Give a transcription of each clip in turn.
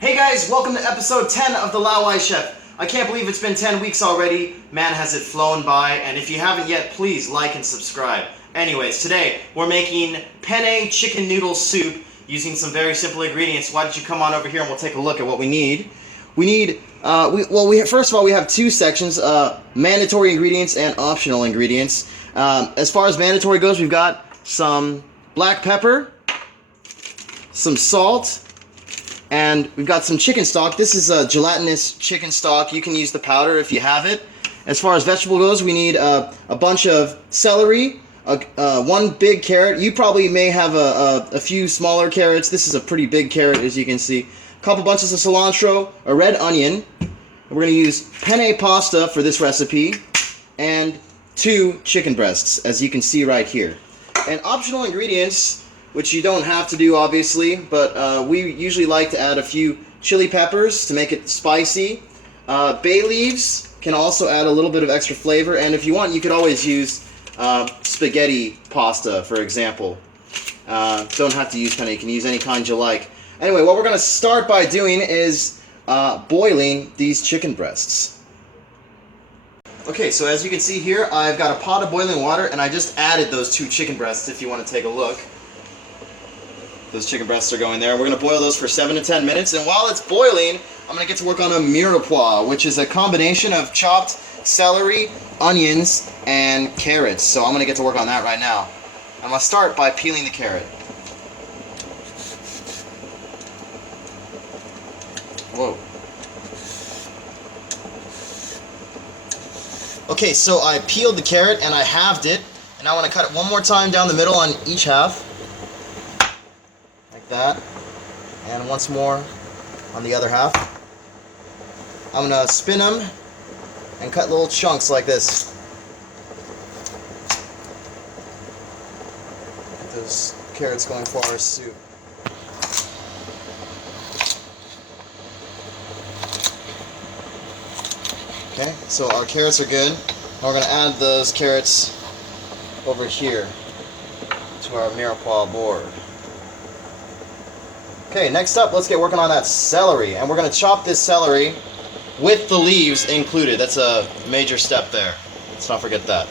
Hey guys, welcome to episode 10 of the Laowai Chef. I can't believe it's been 10 weeks already. Man, has it flown by. And if you haven't yet, please like and subscribe. Anyways, today we're making penne chicken noodle soup using some very simple ingredients. Why don't you come on over here and we'll take a look at what we need. We need, first of all, we have two sections, mandatory ingredients and optional ingredients. As far as mandatory goes, we've got some black pepper, some salt, and we've got some chicken stock. This is a gelatinous chicken stock. You can use the powder if you have it. As far as vegetable goes, we need a bunch of celery, one big carrot. You probably may have a few smaller carrots. This is a pretty big carrot, as you can see. A couple bunches of cilantro, a red onion. We're going to use penne pasta for this recipe, and 2 chicken breasts, as you can see right here. And optional ingredients, which you don't have to do obviously, but we usually like to add a few chili peppers to make it spicy. Bay leaves can also add a little bit of extra flavor, and if you want, you could always use spaghetti pasta, for example. Don't have to use penne, you can use any kind you like. Anyway, what we're going to start by doing is boiling these chicken breasts. Okay, so as you can see here, I've got a pot of boiling water, and I just added those 2 chicken breasts if you want to take a look. Those chicken breasts are going there. We're going to boil those for 7 to 10 minutes, and while it's boiling, I'm going to get to work on a mirepoix, which is a combination of chopped celery, onions, and carrots. So I'm going to get to work on that right now. I'm going to start by peeling the carrot. Whoa. Okay, so I peeled the carrot and I halved it, and I want to cut it one more time down the middle on each half. Like that. And once more on the other half. I'm going to spin them and cut little chunks like this. Get those carrots going for our soup. Okay, so our carrots are good. Now we're going to add those carrots over here to our mirepoix board. Okay, next up, let's get working on that celery. And we're going to chop this celery with the leaves included. That's a major step there. Let's not forget that.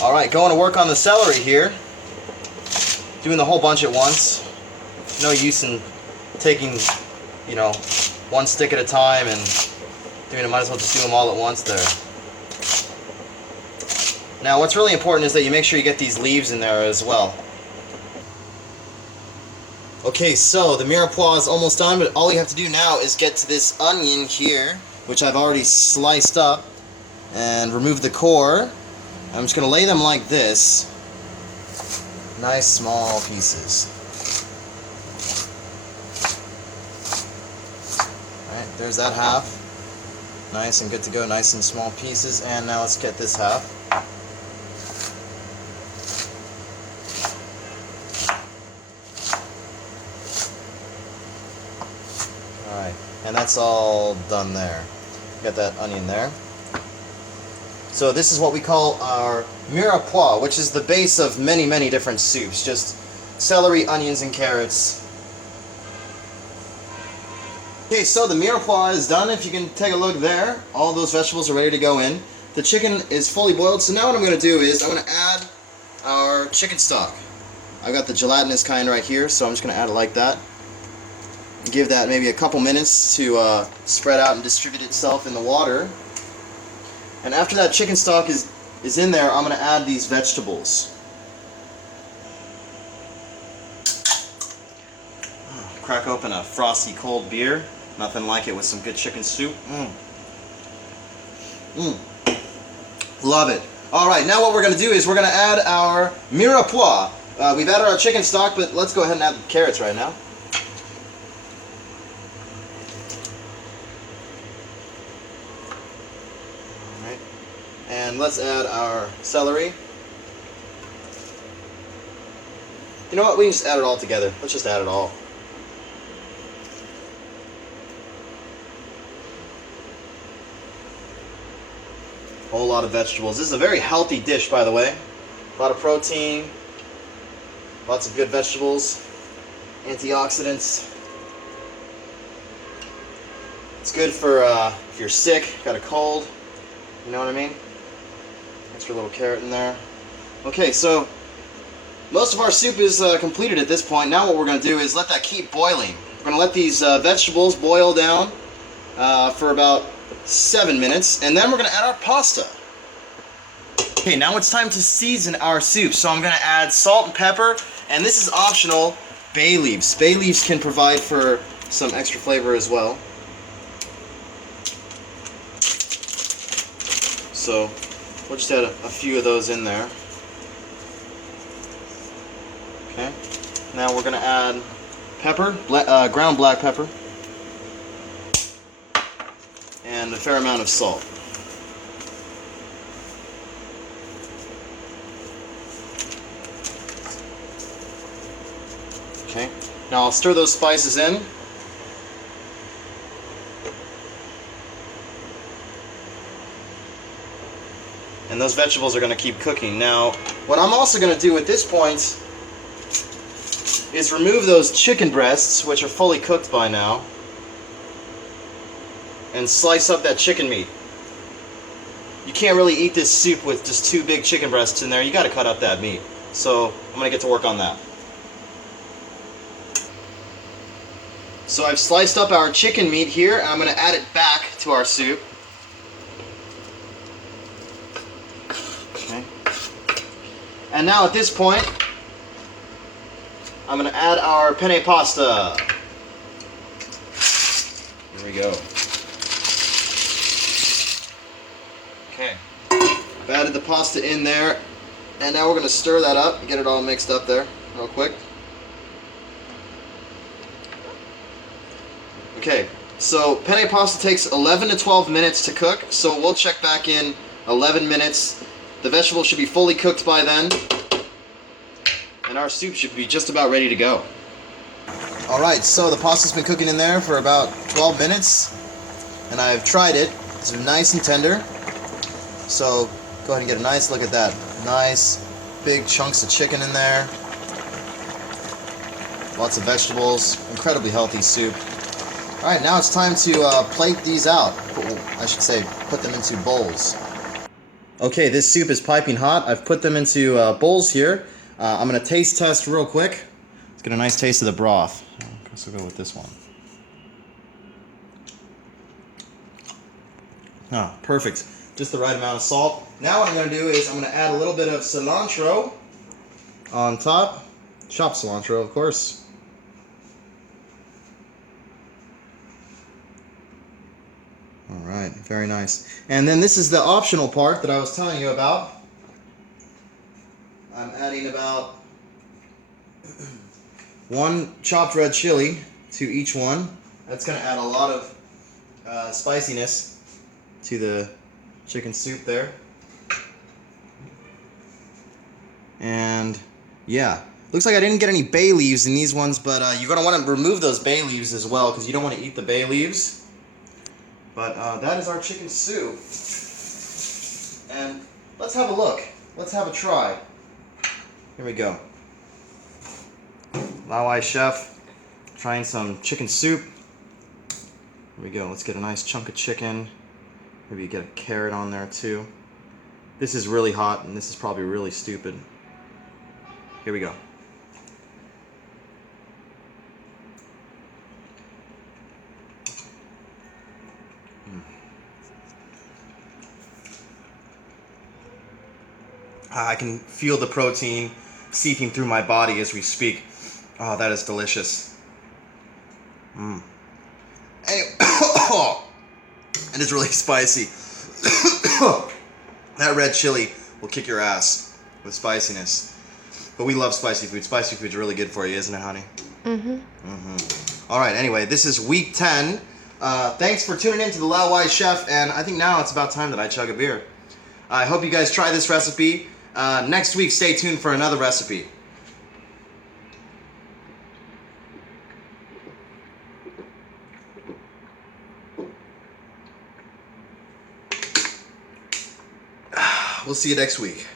Alright, going to work on the celery here. Doing the whole bunch at once. No use in taking, one stick at a time and doing it. Might as well just do them all at once there. Now what's really important is that you make sure you get these leaves in there as well. Okay, so the mirepoix is almost done, but all you have to do now is get to this onion here, which I've already sliced up, and remove the core. I'm just going to lay them like this. Nice small pieces. There's that half. Nice and good to go, nice and small pieces. And now let's get this half. Alright, and that's all done there. Got that onion there. So this is what we call our mirepoix, which is the base of many, many different soups. Just celery, onions, and carrots. Okay, so the mirepoix is done. If you can take a look there, all those vegetables are ready to go in. The chicken is fully boiled, so now what I'm going to do is I'm going to add our chicken stock. I've got the gelatinous kind right here, so I'm just going to add it like that. Give that maybe a couple minutes to spread out and distribute itself in the water. And after that chicken stock is in there, I'm going to add these vegetables. Crack open a frosty cold beer. Nothing like it with some good chicken soup. Love it. Alright, now what we're going to do is we're going to add our mirepoix. We've added our chicken stock, but let's go ahead and add the carrots right now. Alright. And let's add our celery. You know what? We can just add it all together. Let's just add it all. Whole lot of vegetables. This is a very healthy dish, by the way. A lot of protein, lots of good vegetables, antioxidants. It's good for if you're sick, got a cold, you know what I mean? Extra little carrot in there. Okay, so most of our soup is completed at this point. Now what we're going to do is let that keep boiling. We're going to let these vegetables boil down for about 7 minutes, and then we're going to add our pasta. Okay, now it's time to season our soup. So I'm going to add salt and pepper, and this is optional, bay leaves. Bay leaves can provide for some extra flavor as well. So we'll just add a few of those in there. Okay. Now we're going to add pepper, ground black pepper, and a fair amount of salt. Okay. Now I'll stir those spices in. And those vegetables are going to keep cooking. Now, what I'm also going to do at this point is remove those chicken breasts, which are fully cooked by now, and slice up that chicken meat. You can't really eat this soup with just 2 big chicken breasts in there. You got to cut up that meat. So I'm going to get to work on that. So I've sliced up our chicken meat here, and I'm going to add it back to our soup. Okay. And now at this point, I'm going to add our penne pasta. Here we go. Okay. I've added the pasta in there, and now we're going to stir that up and get it all mixed up there real quick. Okay, so penne pasta takes 11 to 12 minutes to cook, so we'll check back in 11 minutes. The vegetables should be fully cooked by then, and our soup should be just about ready to go. Alright, so the pasta's been cooking in there for about 12 minutes, and I've tried it. It's nice and tender, so go ahead and get a nice look at that. Nice big chunks of chicken in there, lots of vegetables, incredibly healthy soup. Alright, now it's time to plate these out. I should say, put them into bowls. Okay, this soup is piping hot. I've put them into bowls here. I'm going to taste test real quick. Let's get a nice taste of the broth. I guess I'll go with this one. Ah, perfect. Just the right amount of salt. Now what I'm going to do is I'm going to add a little bit of cilantro on top. Chopped cilantro, of course. Alright, very nice. And then this is the optional part that I was telling you about. I'm adding about 1 chopped red chili to each one. That's going to add a lot of spiciness to the chicken soup there. And yeah, looks like I didn't get any bay leaves in these ones, but you're going to want to remove those bay leaves as well because you don't want to eat the bay leaves. But that is our chicken soup. And let's have a look. Let's have a try. Here we go. Laowai Chef trying some chicken soup. Here we go. Let's get a nice chunk of chicken. Maybe get a carrot on there too. This is really hot and this is probably really stupid. Here we go. I can feel the protein seeping through my body as we speak. Oh, that is delicious. Anyway, and it's really spicy. That red chili will kick your ass with spiciness. But we love spicy food. Spicy food's really good for you, isn't it, honey? All right, anyway, this is week 10. Thanks for tuning in to the Laowai Chef, and I think now it's about time that I chug a beer. I hope you guys try this recipe. Next week, stay tuned for another recipe. We'll see you next week.